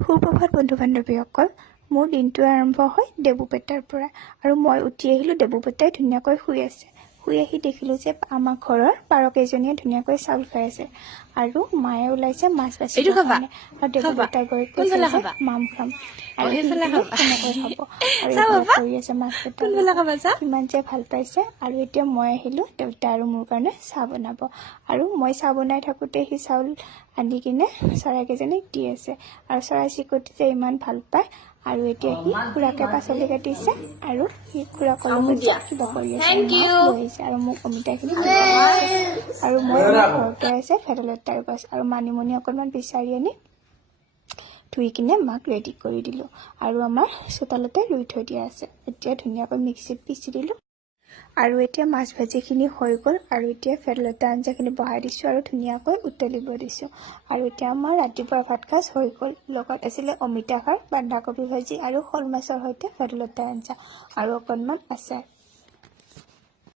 সুপ্ৰভাত বন্ধু-বান্ধৱীসকল, মোৰ দিনটো আৰম্ভ হয় দেবুপেটাৰ পৰা আৰু মই উঠি আহিলোঁ। দেবুপেটাই ধুনীয়াকৈ শুই আছে। শুই আহি দেখিলোঁ যে আমাৰ ঘৰৰ পাৰকেইজনীয়ে ধুনীয়াকৈ চাউল খাই আছে আৰু মায়ে ওলাইছে মাছ বাচিবৰ কাৰণে। আৰু দেবুপেটাই গৈ কৈছে যে মাম খাম আৰু কেনেকৈ খাব আৰু এইবিলাক কৰি আছে মাছকেইটা। কিমান যে ভাল পাইছে। আৰু এতিয়া মই আহিলোঁ দেউতা আৰু মোৰ কাৰণে চাহ বনাব আৰু মই চাহ বনাই থাকোঁতে সি চাউল আনি কিনে চৰাইকেইজনীক দি আছে আৰু চৰাই চিৰিকটি যে ইমান ভাল পায়। আৰু এতিয়া সি খুৰাকে পাচলি কাটিছে আৰু সি খুৰাকৰ লগত কিবা কৰি আছে লৈ আহিছে আৰু মোক অমিতাখিনি আৰু মই ঘৰতে আছে ভেদাইলতাৰ গছ আৰু মানিমুনি অকণমান বিচাৰি আনি ধুই কিনে মাক ৰেডি কৰি দিলোঁ আৰু আমাৰ চোতালতে ৰুই থৈ দিয়া আছে। এতিয়া ধুনীয়াকৈ মিক্সিত পিচি দিলোঁ আৰু এতিয়া মাছ ভাজিখিনি হৈ গ'ল আৰু এতিয়া ভেদাইলতা আঞ্জাখিনি বহাই দিছোঁ আৰু ধুনীয়াকৈ উতলিব দিছোঁ। আৰু এতিয়া আমাৰ ৰাতিপুৱাৰ ভাত সাজ হৈ গ'ল। লগত আছিলে অমিতা খাৰ, বন্ধাকবি ভাজি আৰু শ'ল মাছৰ সৈতে ভেদাইলতা আঞ্জা আৰু অকণমান আচাৰ।